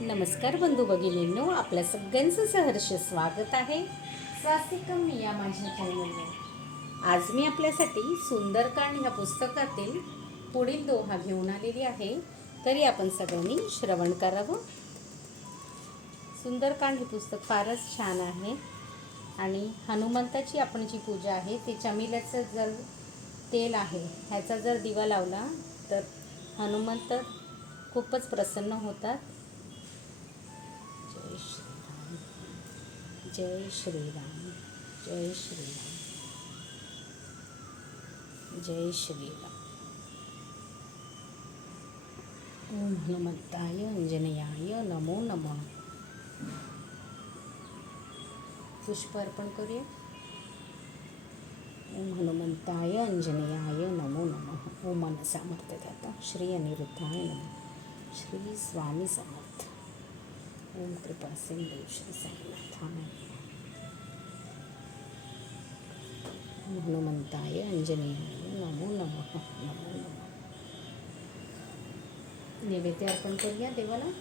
नमस्कार बंधू भगिनींनो, आपल्या सगळ्यांचं सहर्ष स्वागत आहे स्वास्तिकम या माझ्या चॅनलवर। आज मी आपल्यासाठी सुंदरकांड ह्या पुस्तकातील पुढील दोहा घेऊन आलेली आहे, तरी आपण सगळ्यांनी श्रवण करावं। सुंदरकांड हे पुस्तक फारच छान आहे आणि हनुमंताची आपण जी पूजा आहे ते चमेल्याचं जर तेल आहे ह्याचा जर दिवा लावला तर हनुमंत खूपच प्रसन्न होतात। जय श्रीराम, जय श्रीराम, जय श्रीराम। ओम हनुमंताय अंजनेयाय नमो नमः। पुष्प अर्पण करूया। ओम हनुमंताय अंजनेयाय नमो नमः। ओम मन सामर्थ्य दाता श्री अनिरुद्धाय नमः। श्री स्वामी समर्थ। ओम कृपा सिंधु श्री साईनाथाय। हनुमंताय अंजनेयाय नमो नमः। नमो नमः। नैवेद्य अर्पण करूया देवाला।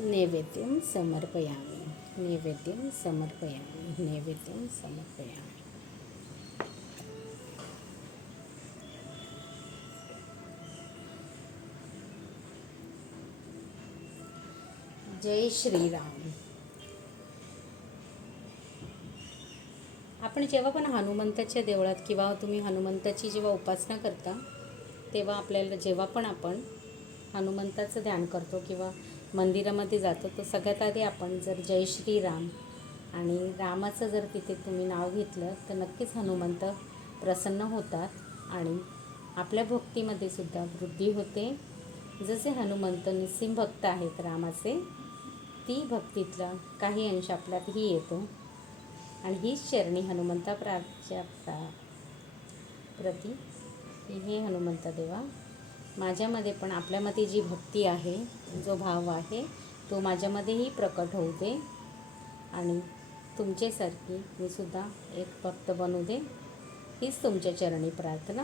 नैवेद्यं समर्पयामि, नैवेद्यं समर्पयामि, नैवेद्यं समर्पयामि। जय श्रीराम। आपण जेव्हा पण हनुमंताच्या देवळात किंवा तुम्ही हनुमंताची जेव्हा उपासना करता तेव्हा आपल्याला जेव्हा पण आपण हनुमंताचं ध्यान करतो किंवा मंदिरामध्ये जातो तर सगळ्यात आधी आपण जर जय श्रीराम आणि रामाचं जर तिथे तुम्ही नाव घेतलं तर नक्कीच हनुमंत प्रसन्न होतात आणि आपल्या भक्तीमध्ये सुद्धा वृद्धी होते। जसे हनुमंत निस्सीम भक्त आहेत रामाचे, ती भक्तीतला काही अंश आपल्यातही येतो आणि हीच चरणी हनुमंता प्रती हे हनुमंत देवा, माझ्यामध्ये पण आपल्यामध्ये जी भक्ती आहे, जो भाव आहे तो माझ्यामध्येही प्रकट होऊ दे आणि तुमच्यासारखी मी सुद्धा एक भक्त बनू दे, हीच तुमच्या चरणी प्रार्थना।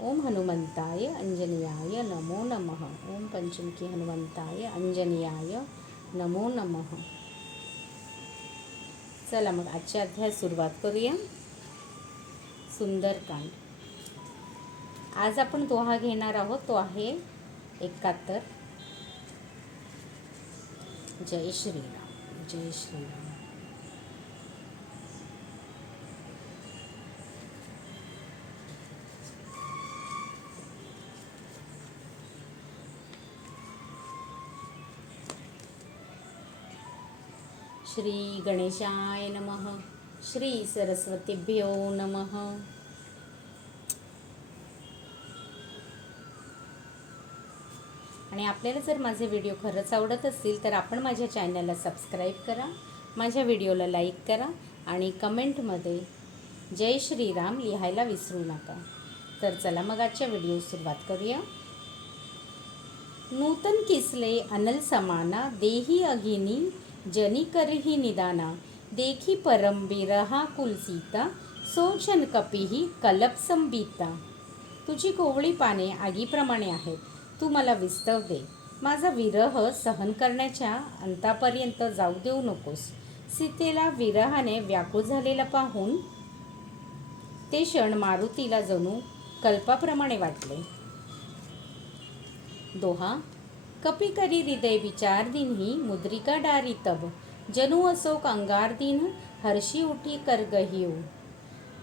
ओम हनुमंताय अंजनेयाय नमो नमः। ओम पंचमुखी हनुमंताय अंजनेयाय नमो नमः। चला मग आजच्या अध्यायात सुरुवात करूया। सुंदरकांड। आज आपण दोहा घेणार आहोत, तो आहे 71। जय श्रीराम, जय श्रीराम। श्री गणेशाय नमः। श्री सरस्वतीभ्यो नमः। आणि आपल्याला जर माझे व्हिडिओ खरंच आवडत असतील तर आपण माझ्या चॅनलला सबस्क्राईब करा, माझ्या व्हिडिओला लाईक करा आणि कमेंटमध्ये जय श्रीराम लिहायला विसरू नका। तर चला मग आजच्या व्हिडिओ सुरुवात करूया। नूतन किसले अनल समाना, देही अगिनी जनी करही निदाना, देखी परम बिरहा कुलसीता, सोचन कपीही कलप संबीता। तुझी कोवळी पाने आगीप्रमाणे आहेत, तू मला विस्तव दे, माझा विरह सहन करण्याच्या अंतापर्यंत जाऊ देऊ नकोस। सीतेला विरहाने व्याकुळ झालेला पाहून ते क्षण मारुतीला जणू कल्पाप्रमाणे वाटले। दोहा। कपी करी हृदय विचार दिन्ही, मुद्रिका डारी तब, जणू असोक अंगार दिन, हर्षी उठी कर गहियो।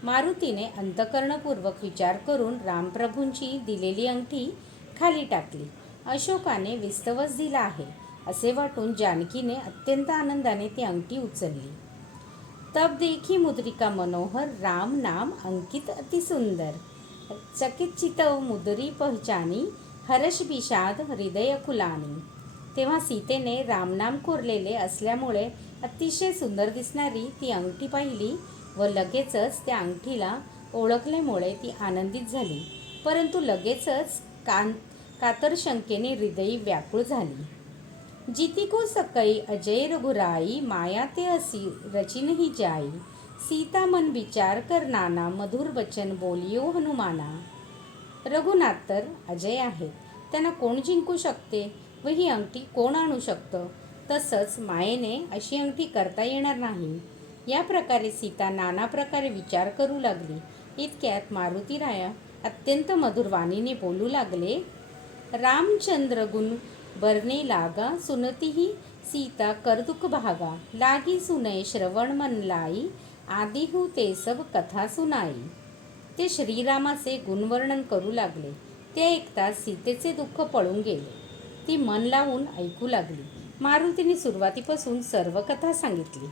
मारुतीने अंतकरणपूर्वक विचार करून रामप्रभूंची दिलेली अंगठी खाली टाकली। अशोकाने विस्तवच दिला आहे असे वाटून जानकीने अत्यंत आनंदाने ती अंगठी उचलली। तब देखी मुद्रिका मनोहर, राम नाम अंकित अतिसुंदर, चकित चितव मुदरी पहचानी, हर्ष विषाद हृदय कुलानी। तेव्हा सीतेने रामनाम कोरलेले असल्यामुळे अतिशय सुंदर दिसणारी ती अंगठी पाहिली व लगेचच त्या अंगठीला ओळखल्यामुळे ती आनंदित झाली परंतु लगेचच कातर शंकेने हृदयी व्याकुळ झाली. जितिको सकई अजय रघुराई, माया ते असी रचिन ही जाई. सीता मन विचार कर नाना, मधुर वचन बोलियो हनुमाना. रघुनाथ तर अजय आहेत, त्यांना कोण जिंकू शकते व ही अंगठी कोण आणू शकतं? तसंच मायेने अशी अंगठी करता येणार नाही. या प्रकारे सीता नाना प्रकारे विचार करू लागली. इतक्यात मारुतीराया अत्यंत मधुर वाणीने बोलू लागले. रामचंद्र गुण बरने लागा, सुनती ही सीता कर दुख भागा. लागी सुनय श्रवण मन लाई, आदिहू ते सब कथा सुनाई. ते श्रीरामाचे गुणवर्णन करू लागले. ते ऐकताच सीतेचे दुःख पळून गेले. ती मन लावून ऐकू लागली. मारुतीने सुरुवातीपासून सर्व कथा सांगितली.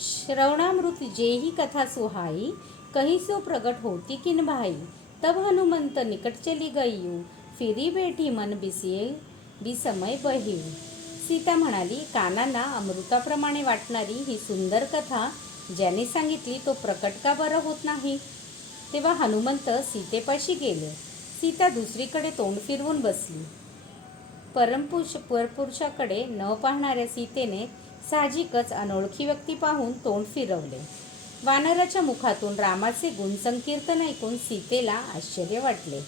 श्रवणामृत जेही कथा सुहाई, कही सो प्रगट होती किन भाई. तब हनुमंत निकट चली गईयू, फिरी बैठी मन बिसिये बिसमय बहिऊ. सीता म्हणाली, कानांना अमृताप्रमाणे वाटणारी ही सुंदर कथा ज्याने सांगितली तो प्रकट का बरं होत नाही. तेव्हा हनुमंत सीतेपाशी गेले. सीता दुसरीकडे तोंड फिरवून बसली. परपुरुषाकडे न पाहणाऱ्या सीतेने साहजिकच अनोळखी व्यक्ती पाहून तोंड फिरवले. वानराच्या मुखातून रामाचे गुण संकीर्तन ऐकून सीतेला आश्चर्य वाटले.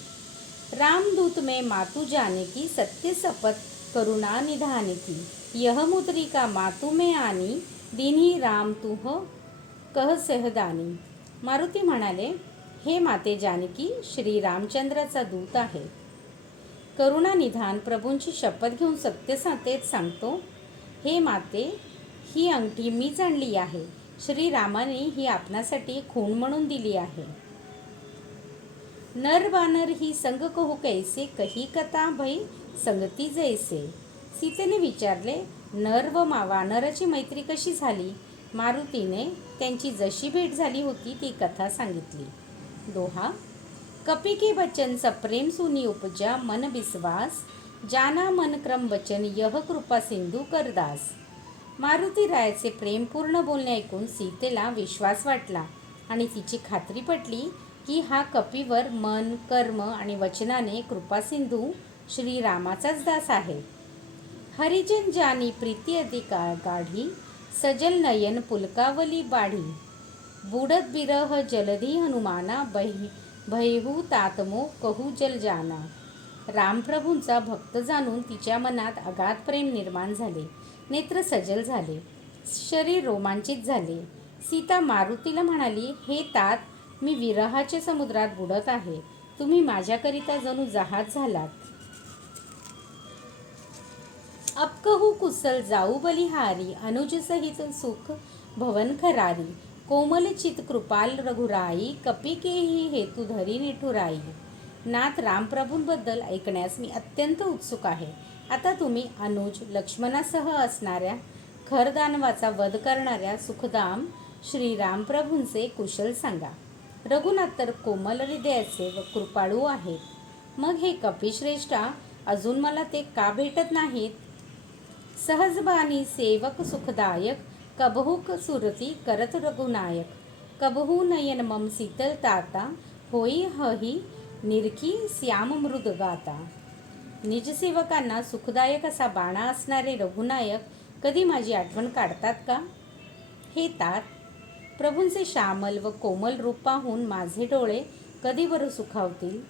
रामदूत में मातु जाने की, सत्य शपथ करुणा निधाने की. यह मुद्रिका मातु में आनी, दीन्ही राम तुह कह सहदानी. मारुती म्हणाले, हे माते जानकी श्री रामचंद्राचा दूत आहे. करुणा निधान प्रभूंची शपथ घेऊन सत्य तेच सांगतो. हे माते, ही अंगठी मीच आणली आहे. श्रीरामाने ही आपणासाठी खूण म्हणून दिली आहे. नर वानर ही संग कहू कैसे, कही कथा भई संगती जैसे. सीतेने विचारले, नर व वानराची मैत्री कशी झाली? मारुतीने त्यांची जशी भेट झाली होती ती कथा सांगितली. दोहा. कपि के बचन सप्रेम सुनी उपजा, मन विश्वास जाना मन क्रम बचन, यह कृपा सिंधू करदास. मारुती रायाचे प्रेमपूर्ण बोलणे ऐकून सीतेला विश्वास वाटला आणि तिची खात्री पटली की हा कपीवर मन, कर्म आणि वचनाने कृपासिंधू श्रीरामाचाच दास आहे. हरिजन जानी प्रीती अधिका गाढी, सजल नयन पुलकावली बाढी. बुडत बिरह जलधी हनुमाना, भयहू तातमो कहू जल जाना. रामप्रभूंचा भक्त जाणून तिच्या मनात अगाध प्रेम निर्माण झाले. नेत्र सजल झाले, शरीर रोमांचित झाले. सीता मारुतीला म्हणाली, हे तात, मी विरहाच्या समुद्रात बुडत आहे. तुम्ही माझ्याकरिता जणू जहाज झालात. अब कहू कुशल जाऊ बलिहारी, अनुज सहित सुख भवन खरारी. कोमल चित कृपाल रघुराई, कपि के ही हेतू धरी निठुराई. नाथ रामप्रभूंबद्दल ऐकण्यास मी अत्यंत उत्सुक आहे. आता तुम्ही अनुज लक्ष्मणासह असणाऱ्या खरदानवाचा वध करणाऱ्या सुखदाम श्रीरामप्रभूंचे कुशल सांगा. रघुनाथ तर कोमल हृदयाचे व कृपाळू आहेत. मग हे कपिश्रेष्ठा, अजून मला ते का भेटत नाहीत? सहजबानी सेवक सुखदायक, कबहू सुरती करत रघुनायक. कबहू नयन मम शीतल ताता, होई हही निरखी श्याम मृद गाता. निजसेवकांना सुखदायक असा बाणा असणारे रघुनायक कधी माझी आठवण काढतात का? हे तात, प्रभूंचे श्यामल व कोमल रूप पाहून माझे डोळे कधी बरं सुखावतील?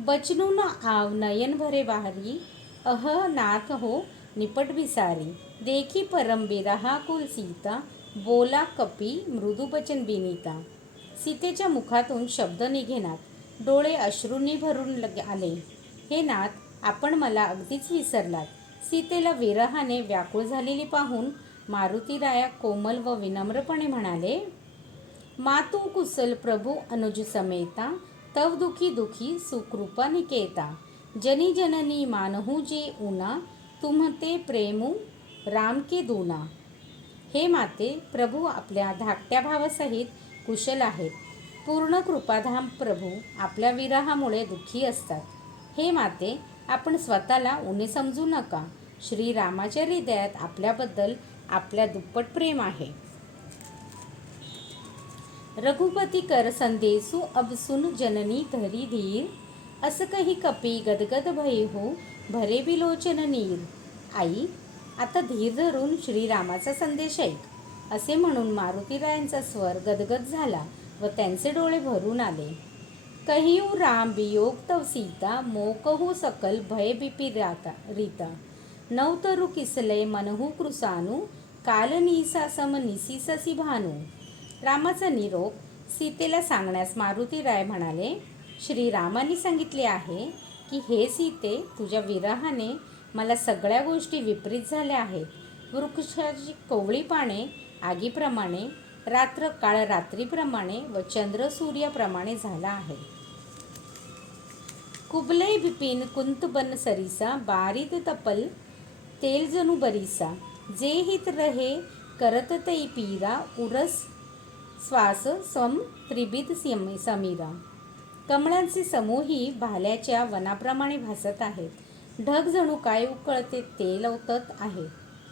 बचनून आव नयन भरे बाहरी, अह नाथ हो निपट विसारी. देखी परम बिरहा कुल सीता, बोला कपी मृदू बचन बिनीता. सीतेच्या मुखातून शब्द निघेनात, डोळे अश्रूंनी भरून आले. हे नाथ, आपण मला अगदीच विसरलात. सीतेला विरहाने व्याकुळ झालेली पाहून मारुतीराया कोमल व विनम्रपणे म्हणाले, मातू कुशल प्रभू अनुज समेता, तव दुखी दुखी सुकृपा निकेता. जनी जननी मानहू जे उना, तुमते प्रेमू राम के दूना. हे माते, प्रभू आपल्या धाकट्या भावासहित कुशल आहेत. पूर्ण कृपाधाम प्रभू आपल्या विरहामुळे दुःखी असतात. हे माते, आपण स्वतःला उणे समजू नका. श्रीरामाच्या हृदयात आपल्याबद्दल आपल्या दुप्पट प्रेम आहे. रघुपती कर संदेशु अब सुन जननी धरी धीर, अस कही कपी गदगद भई हो भरे बिलोचन नीर. आई, आता धीर धरून श्रीरामाचा संदेश ऐक, असे म्हणून मारुतीरायांचा स्वर गदगद झाला व त्यांचे डोळे भरून आले. कहिऊ राम वियोग तव सीता, मोकहू सकल भय रीता. नवतरु किसले मनहू कृसानू, काल निसा सम निसीससी भानू. रामाचा निरोप सीतेला सांगण्यास मारुतीराय म्हणाले, श्रीरामांनी सांगितले आहे की हे सीते, तुझ्या विरहाने मला सगळ्या गोष्टी विपरीत झाल्या आहेत. वृक्षाची कोवळी पाने आगीप्रमाणे, रात्र काळ रात्रीप्रमाणे व चंद्र सूर्याप्रमाणे झाला आहे. कुबले बिपिन कुंत बन सरिसा, बारित तपल तेल जणू बरिसा. जे हित रहे करत तई पीरा, उरस श्वास सम त्रिबिद समीरा. कमळांचे समूही भाल्याच्या वनाप्रमाणे भासत आहेत. ढग जणू काय उकळते तेल ओतत आहे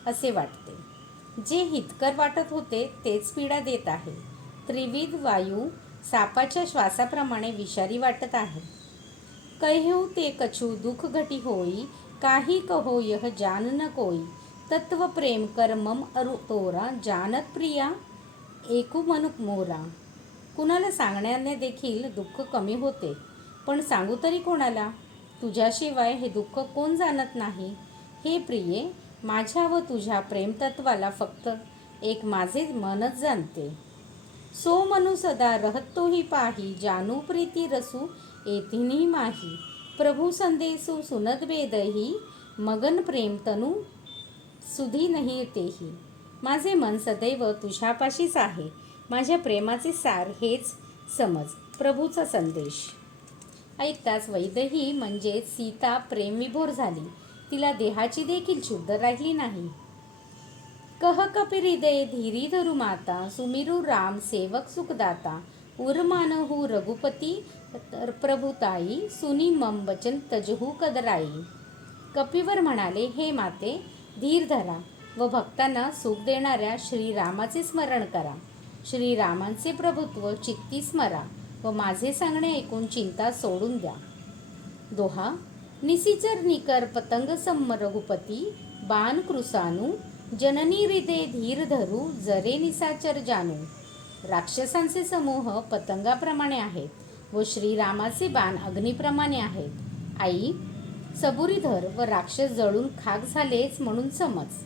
असे वाटते. जे हितकर वाटत होते तेच पीडा देत आहे. त्रिविध वायू सापाच्या श्वासाप्रमाणे विषारी वाटत आहे. कहू ते कछु दुख घटी होई, काही कहो यह जान न कोई. तत्व प्रेम कर मम अरु तोरा, जानत प्रिया एकू मनुक मोरा. कुणाला सांगण्याने देखील दुःख कमी होते, पण सांगू तरी कोणाला? तुझ्याशिवाय हे दुःख कोण जाणत नाही. हे प्रिये, माझ्या व तुझ्या प्रेमतत्वाला फक्त एक माझे मनच जाणते. सो मनु सदा रहतोही पाही, जानू प्रीती रसू येतिनी माही. प्रभू संदेशु सुनत बेदही, मगन प्रेम तनु सुधी नाही तेही. माझे मन सदैव तुझ्यापाशीच आहे. माझ्या प्रेमाचे सार हेच समज, प्रभूचा संदेश. ऐकताच वैदेही म्हणजे सीता प्रेमविभोर झाली. तिला देहाची देखील शुद्ध राहिली नाही. कह कपिहृदय धीरी धरू माता, सुमिरू राम सेवक सुखदाता. उरमानहू रघुपती प्रभुताई, सुनी मम वचन तजहू कदराई. कपिवर म्हणाले, हे माते, धीर धरा व भक्तांना सुख देणाऱ्या श्रीरामाचे स्मरण करा. श्रीरामांचे प्रभुत्व चित्ती स्मरा व माझे सांगणे ऐकून चिंता सोडून द्या. दोहा. निसिचर निकर पतंग सम रघुपती, बाण कृसानू. जननी हृदय धीर धरू, जरे निसाचर जानू. राक्षसांचे समूह पतंगाप्रमाणे आहेत व श्रीरामाचे बाण अग्नीप्रमाणे आहेत. आई, सबुरी धर व राक्षस जळून खाक झालेच म्हणून समज.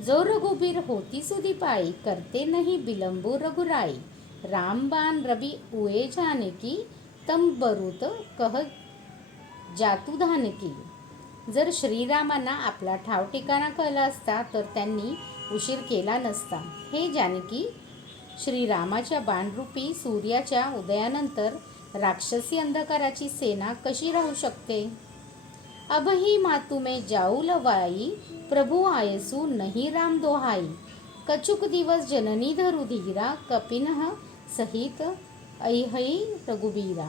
जो रघुबीर होती सुधी पाई, करते नाही बिलंबू रघुराई. रामबाण रवि उये जानकी, तम बरुत कह जातू धानकी. जर श्रीरामांना आपला ठाव ठिकाणा कळला असता तर त्यांनी उशीर केला नसता. हे जानकी, श्रीरामाच्या बाणरूपी सूर्याच्या उदयानंतर राक्षसी अंधकाराची सेना कशी राहू शकते? अबही मातु में जाऊ लवाई, प्रभु आयसू नहीं राम दोहाई. कछुक दिवस जननी धरू धीरा, कपिनः सहित ऐहई रघुबीरा.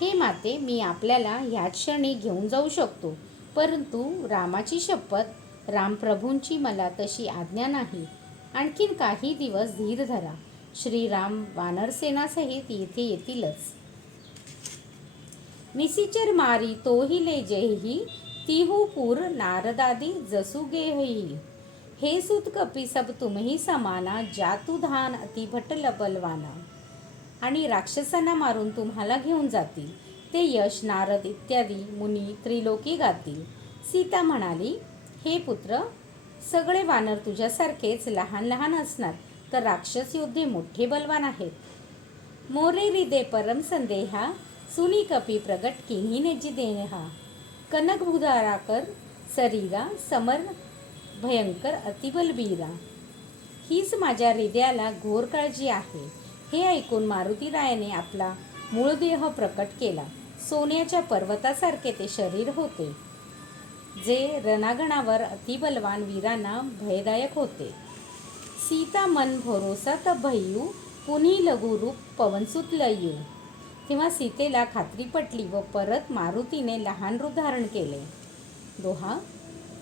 हे माते, मी आपल्याला ह्याच क्षणी घेऊन जाऊ शकतो, परंतु रामाची शपथ, रामप्रभूंची मला तशी आज्ञा नाही. आणखीन काही दिवस धीर धरा. श्रीराम वानरसेनासहित येथे येतीलच. निसिचर मारी तोही ले जेही, तिहू पूर नारदादी जसू गेही. हे सुत कपी सब तुम्ही समाना, जातू धान अति भट बलवाना. आणि राक्षसांना मारून तुम्हाला घेऊन जातील. ते यश नारद इत्यादी मुनी त्रिलोकी गातील. सीता म्हणाली, हे पुत्र, सगळे वानर तुझ्यासारखेच लहान लहान असणार, तर राक्षस योद्धे मोठे बलवान आहेत. मोरे हृदय परम संदेहा, सुनी कपी प्रगट किन्ही नेजी देहा. कनक भुधाराकर शरीरा, समर भयंकर अतिबलबीरा. हीच माझ्या हृदयाला घोर काळजी आहे. हे ऐकून मारुतीरायाने आपला मूळ देह प्रकट केला. सोन्याच्या पर्वतासारखे ते शरीर होते, जे रणांगणावर अतिबलवान वीरांना भयदायक होते. सीता मन भरोसा तब भयू, पुन्ही लघुरूप पवनसुत लयू. तेव्हा सीतेला खात्री पटली व परत मारुतीने लहान रूप धारण केले. दोहा.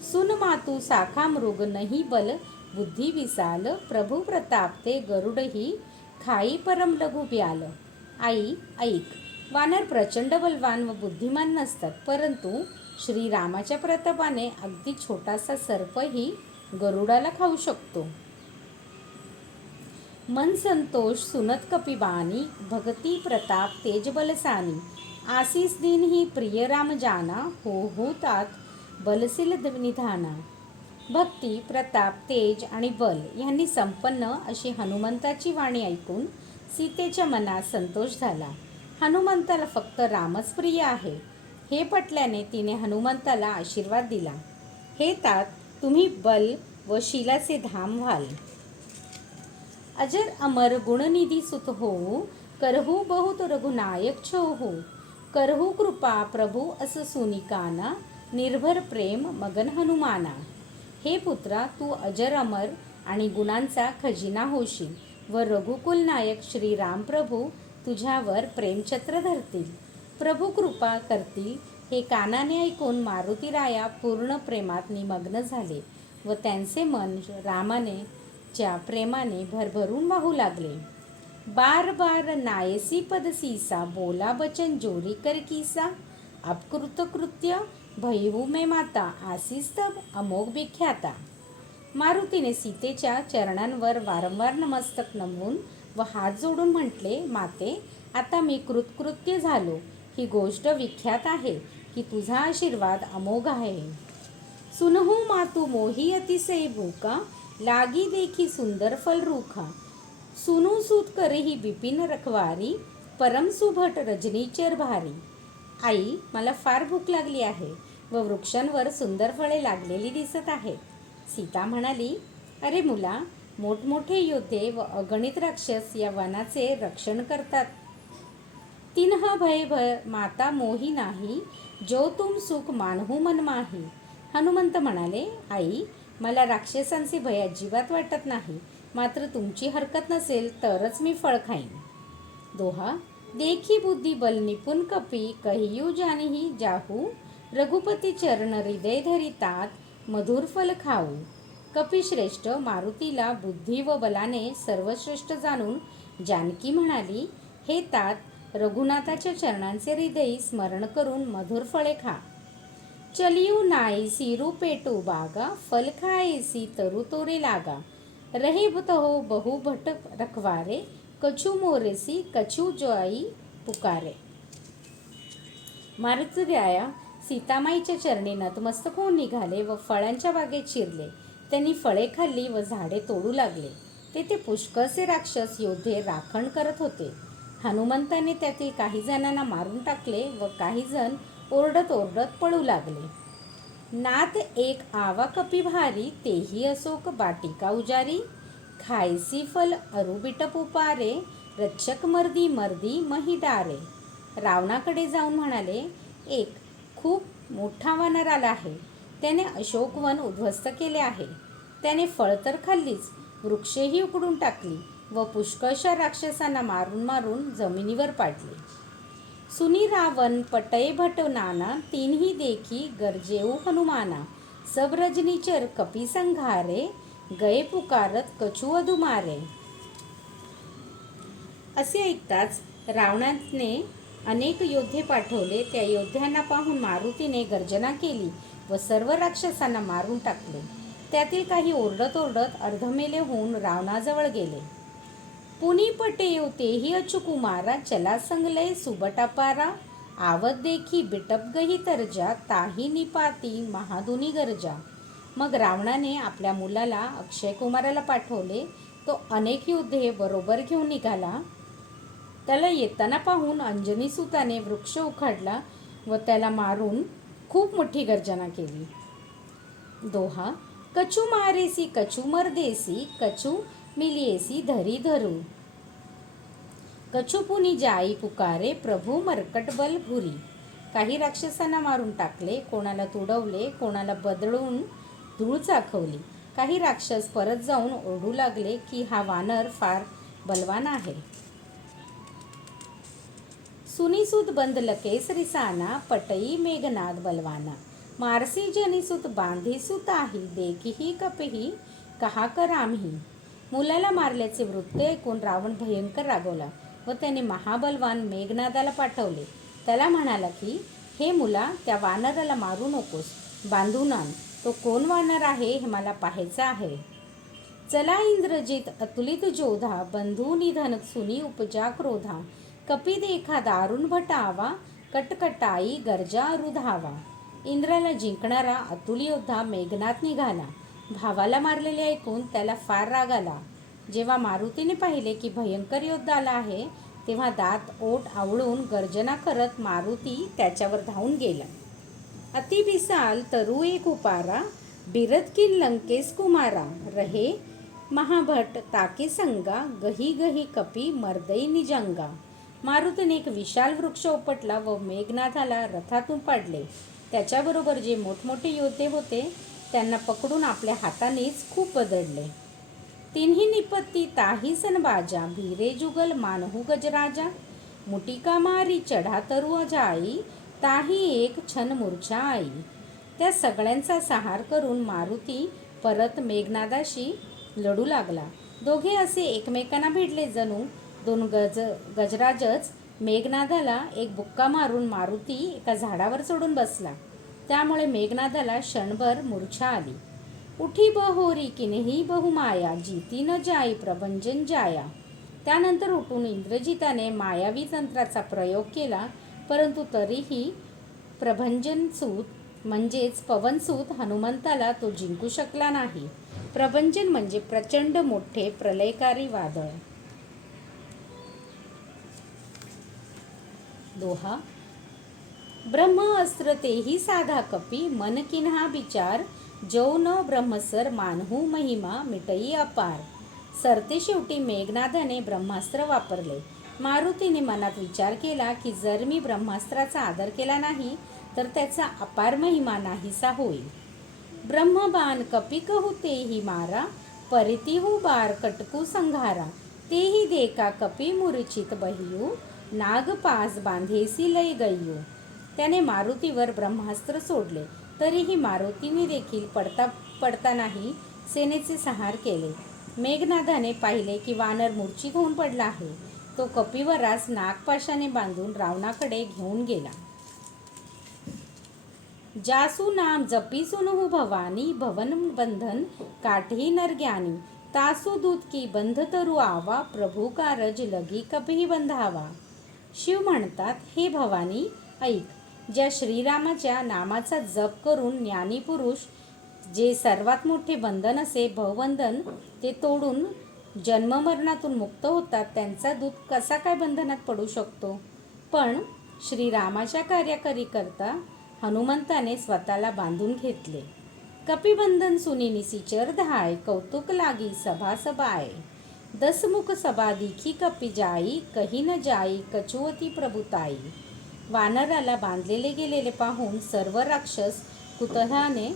सुन मातू साखा मृग नहीं बल, बुद्धी विसाल, प्रभू प्रताप ते गरुडही खाई परम लघु ब्याल. आई ऐक, वानर प्रचंड बलवान व बुद्धिमान नसतात, परंतु श्रीरामाच्या प्रतापाने अगदी छोटासा सर्पही गरुडाला खाऊ शकतो. मन संतोष सुनत कपिबानी, भगती प्रताप तेज बलसानी. आसीस दिन ही प्रिय राम जाना, हो तात बलशील निधाना. भक्ती, प्रताप, तेज आणि बल यांनी संपन्न अशी हनुमंताची वाणी ऐकून सीतेच्या मनात संतोष झाला. हनुमंताला फक्त रामच प्रिय आहे हे पटल्याने तिने हनुमंताला आशीर्वाद दिला. हे तात, तुम्ही बल व शीलाचे धाम व्हाल. अजर अमर गुणनिधी सुत होऊ, करहू बहुत रघुनायक छो. करहू कृपा प्रभू अस सुनिकाना, निर्भर प्रेम मगन हनुमाना. हे पुत्रा, तू अजर अमर आणि गुणांचा खजिना होशील व रघुकुल नायक श्रीराम प्रभू तुझ्यावर प्रेमछत्र धरतील, प्रभू कृपा करतील. हे कानाने ऐकून मारुतीराया पूर्ण प्रेमात निमग्न झाले व त्यांचे मन रामाने च्या प्रेमाने भरभरून वाहू लागले. बार बार नायसी पद सीसा, बोला बचन जोरी कर कीसा. अपकृत कृत्य भयहू मे माता, आसीस तब अमोघ विख्याता. मारुतीने सीतेच्या चरणांवर वारंवार नमस्तक नमवून व हात जोडून म्हटले, माते, आता मी कृतकृत्य झालो. ही गोष्ट विख्यात आहे की तुझा आशीर्वाद अमोघ आहे. सुनहू मातू मोही अतिशय भूका, लागी देखी सुंदर फल रूखा. सुनू सूत करेही बिपिन रखवारी, परम सुभट रजनीचर भारी. आई, मला फार भूक लागली आहे व वृक्षांवर सुंदर फळे लागलेली दिसत आहेत. सीता म्हणाली, अरे मुला, मोठमोठे योद्धे व अगणित राक्षस या वनाचे रक्षण करतात. तिन्ह भय माता मोही नाही, जो तुम सुख मानहू मन माही. हनुमंत म्हणाले, आई, मला राक्षसांचे भय अजिबात वाटत नाही, मात्र तुमची हरकत नसेल तरच मी फळ खाईन. दोहा. देखी बुद्धी बल निपुण कपी, कहियू जानिही जाहू. रघुपती चरण हृदय धरी तात, मधुर फल खाऊ. कपिश्रेष्ठ मारुतीला बुद्धी व बलाने सर्वश्रेष्ठ जाणून जानकी म्हणाली, हे तात, रघुनाथाच्या चरणांचे हृदयी स्मरण करून मधुर फळे खा. चलियू नाईसी रूपेटू बागा, फल खायसी तरु तोरे लागा. रहे तहो बहु भट रखवारे, कछु मोरेसी कछु जोई पुकारे. मारुतीराया सीतामाईच्या चरणी नतमस्तक होऊन निघाले व फळांच्या बागेत शिरले. त्यांनी फळे खाल्ली व झाडे तोडू लागले. तेथे पुष्कळसे राक्षस योद्धे राखण करत होते. हनुमंताने त्यातील काही जणांना मारून टाकले व काही जण ओरडत ओरडत पळू लागले. नाथ एक आवा कपी भारी, तेही अशोक बाटिका उजारी. खायसी फल अरु बिटप उपारे, रक्षक मर्दी मर्दी महिदारे. रावणाकडे जाऊन म्हणाले, एक खूप मोठा वानर आला आहे. त्याने अशोकवन उद्ध्वस्त केले आहे. त्याने फळ तर खाल्लीच, वृक्षेही उकडून टाकली व पुष्कळशा राक्षसांना मारून मारून जमिनीवर पाडले. सुनी रावण पटय भट नाना, तीनही देखी गरजेऊ हनुमाना. सब रजनीचर कपी संघारे, गये पुकारत कछु अधुमारे. असे ऐकताच रावणाने अनेक योद्धे पाठवले. त्या योद्ध्यांना पाहून मारुतीने गर्जना केली व सर्व राक्षसांना मारून टाकले. त्यातील काही ओरडत ओरडत अर्धमेले होऊन रावणाजवळ गेले. पुनी पटेव तेही अचुकुमारा, चला संगलय सुबटापारा. आवत देखी बिटप गही तरजा, ताही निपाती महादुनी गरजा. मग रावणाने आपल्या मुलाला अक्षय कुमाराला पाठवले. तो अनेक योद्धे बरोबर घेऊन निघाला. त्याला येताना पाहून अंजनी सुताने वृक्ष उखाडला व त्याला मारून खूप मोठी गर्जना केली. दोहा. कछु मारेसी कछु मरदेसी, कछु मिलियेसी धरी धरू. कछु पुनी जाई पुकारे, प्रभू मरकट बल भुरी. काही राक्षसांना मारून टाकले, कोणाला तुडवले, कोणाला बदळून धूळ चाखवली. काही राक्षस परत जाऊन ओरडू लागले की हा वानर फार बलवान आहे. सुनीसुत बंद लकेस रिसाना, पटई मेघनाद बलवाना. मारसी जनीसुत बांधीसुत आहे, देखी कपिही कहा कर आम्ही. मुलाला मारल्याचे वृत्त ऐकून रावण भयंकर रागवला व त्याने महाबलवान मेघनादाला पाठवले. त्याला म्हणाला की, हे मुला, त्या वानराला मारू नकोस, बांधून आण. तो कोण वानर आहे हे मला पाहायचं आहे. चला इंद्रजित अतुलित जोधा, बंधू निधन सुनी उपजा क्रोधा. कपी देखा दारुण भटावा, कटकटाई गर्जा रुधावा. इंद्राला जिंकणारा अतुल योद्धा मेघनाद निघाला. भावाला मारलेले ऐकून त्याला फार राग आला. जेव्हा मारुतीने पाहिले की भयंकर योद्धा आला आहे, तेव्हा दात ओठ आवळून गर्जना करत मारुती त्याच्यावर धावून गेला. अति विशाल तरु एक उपारा, बिरत की लंकेश कुमारा. रहे महाभट ताके संगा, गही गही कपी मर्दई निजंगा. मारुतीने एक विशाल वृक्ष उपटला व मेघनाथाला रथातून पाडले. त्याच्याबरोबर जे मोठमोठे योद्धे होते त्यांना पकडून आपल्या हातानेच खूप बदडले. तिन्ही निपत्ती ताही सन बाजा, भीरे जुगल मानहू गजराजा. मुटिका मारी चढा तरु जाई, ताही एक छन मूर्छा आई. त्या सगळ्यांचा संहार करून मारुती परत मेघनादाशी लढू लागला. दोघे असे एकमेकांना भिडले जणू दोन गजराजच. मेघनादाला एक बुक्का मारून मारुती एका झाडावर चढून बसला. त्यामुळे मेघनादाला क्षणभर मूर्छा आली. उठी बहोरी किन्ही बहुमाया, जीती न जाई प्रभंजन जाया. त्यानंतर उठून इंद्रजिताने मायावी तंत्राचा प्रयोग केला, परंतु तरीही प्रभंजनसूत म्हणजेच पवनसूत हनुमंताला तो जिंकू शकला नाही. प्रभंजन म्हणजे प्रचंड मोठे प्रलयकारी वादळ. दोहा. ब्रह्म अस्त्र तेही साधा कपी, मन किन्हा विचार, जो न ब्रह्मसर मानहू महिमा मिटई अपार. सरते शेवटी मेघनादाने ब्रह्मास्त्र वापरले. मारुतीने मनात विचार केला की जर मी ब्रह्मास्त्राचा आदर केला नाही तर त्याचा अपार महिमा नाहीसा होईल. ब्रह्मबाण कपी कहू तेही मारा, परितिहू बार कटकू संघारा. तेही देखा कपी मूर्छित बहियू, नागपास बांधेसी लय गयू. त्याने मारुतीवर ब्रह्मास्त्र सोडले, तरीही मारुतीने देखील पडतानाही सेनेचे संहार केले. मेघनादाने पाहिले की वानर मूर्छित होऊन पडला आहे. तो कपिवरास नागपाशाने बांधून रावणाकडे घेऊन गेला. जासू नाम जपी सुनहु भवानी, भवन बंधन काठी नरज्ञानी. तासू दूत की बंध तरु आवा, प्रभू कारज लगी कपी बंधावा. शिव म्हणतात, हे भवानी ऐक. ज्या श्रीरामाच्या नामाचा जप करून ज्ञानी पुरुष जे सर्वात मोठे बंधन असे भवबंधन ते तोडून जन्ममरणातून मुक्त होतात, त्यांचा दूत कसा काय बंधनात पडू शकतो. पण श्रीरामाच्या कार्याकरी करता हनुमंताने स्वतःला बांधून घेतले. कपिबंधन सुनी निसीचर धाय, कौतुक लागी सभा सबाय. दसमुख सभा दिखी कपी जाई, कही न जाई कचुवती प्रभुताई. वानराला बांधलेले गेलेले पाहून सर्व राक्षस कुतूहलाने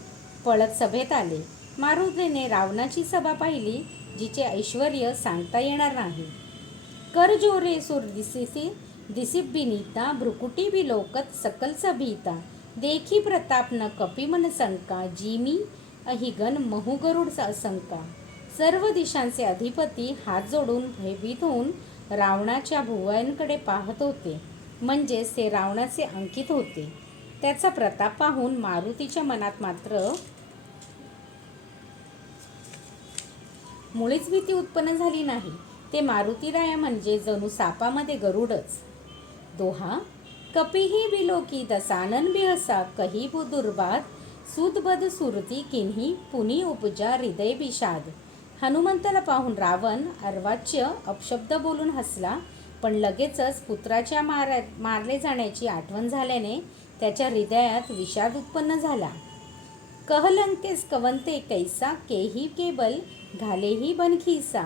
पळत सभेत आले. मारुतीने रावणाची सभा पाहिली, जिचे ऐश्वर्य सांगता येणार नाही. कर जोरे सुर दिसी बिनीता, भ्रुकुटी विलोकत सकल सभीता. देखी प्रताप न कपी मन संका, जिमी अहिगन महु गरुड असंका. सर्व दिशांचे अधिपती हात जोडून भयभीत होऊन रावणाच्या भुवयांकडे पाहत होते. म्हणजेच ते रावणाचे अंकित होते. त्याचा प्रताप पाहून मारुतीच्या मनात मात्र मुळीच भीती उत्पन्न झाली नाही. ते मारुतीराय म्हणजे जणू सापामध्ये गरुडच. दोहा. कपिही बिलोकी दसानन बिहसा, कही दुर्बाद सुदबद सुरती किन्ही पुनी उपजा हृदय विषाद. हनुमंताला पाहून रावण अर्वाच्य अपशब्द बोलून हसला, पण लगेचच पुत्राच्या मारले जाण्याची आठवण झाल्याने त्याच्या हृदयात विषाद उत्पन्न झाला. कहलंकेस कवंते कैसा, केही केबल घालेही बनखीसा.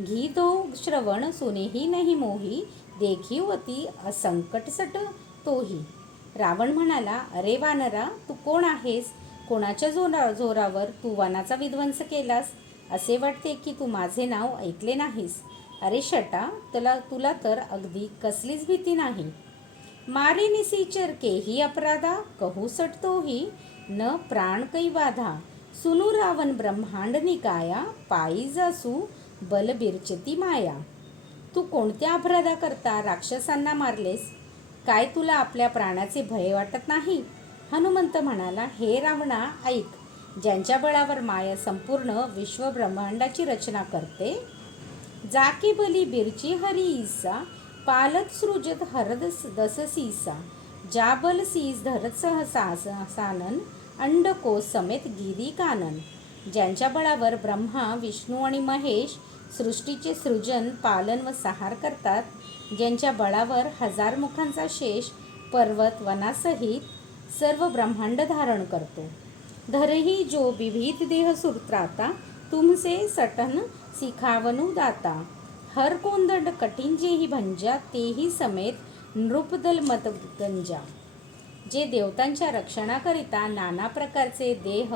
घी दो श्रवण सुनेही नाही मोही, देखीवती असंकटसट तोही. रावण म्हणाला, अरे वानरा, तू कोण आहेस? कोणाच्या जोरावर तू वनाचा विध्वंस केलास? असे वाटते की तू माझे नाव ऐकले नाहीस. अरे शटा, तुला तर अगदी कसलीच भीती नाही. मारे निसीचर केही अपराधा, कहू सटतोही न प्राण कै बाधा. सुनू रावण ब्रह्मांड निकाया, पायी जासू बल बिरचती माया. तू कोणत्या अपराधाकरता राक्षसांना मारलेस? काय तुला आपल्या प्राणाचे भय वाटत नाही? हनुमंत म्हणाला, हे रावणा ऐक, ज्यांच्या बळावर माया संपूर्ण विश्वब्रह्मांडाची रचना करते, जाके बली बिरची हरी ईसा, पालत सृजत हरद दस सीसा, ज्या बल सीस धरत सानन, अंडकोश समेत गिरी कानन. ज्यांच्या बळावर ब्रह्मा विष्णू आणि महेश सृष्टीचे सृजन पालन व संहार करतात, ज्यांच्या बळावर हजार मुखांचा शेष पर्वत वनासहित सर्व ब्रह्मांड धारण करतो. धरही जो विविध देह सुत्राता, तुमसे सटन सिखावनु दाता. हर कोंदंड कठीण जेही भंजा, तेही समेत नृपदल मतगंजा. जे देवतांच्या रक्षणाकरिता नाना प्रकारचे देह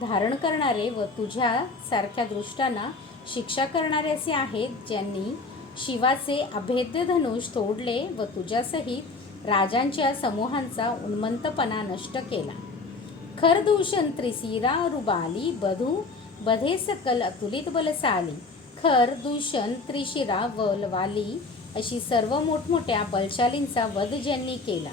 धारण करणारे व तुझ्या सारख्या दृष्टांना शिक्षा करणारे असे आहेत, ज्यांनी शिवाचे अभेद्य धनुष तोडले व तुझ्यासहित राजांच्या समूहांचा उन्मत्तपणा नष्ट केला. खरदूषण त्रिशिरा रुबाली, बधू बधे सकल अतुलित बलशाली. खर, दूषण, त्रिशिरा व वाली अशी सर्व मोठमोठ्या बलशालींचा वध ज्यांनी केला.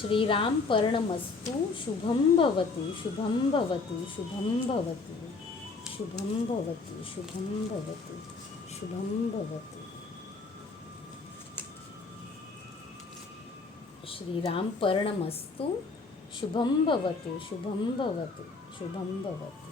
श्रीराम पर्णमस्तु. शुभं भवतु. शुभं भवतु. शुभं भवतु. शुभं भवतु. शुभं भवतु. शुभं भवतु. श्रीराम पर्णमस्तु. शुभं भवतु. शुभं भवतु. शुभं भवतु.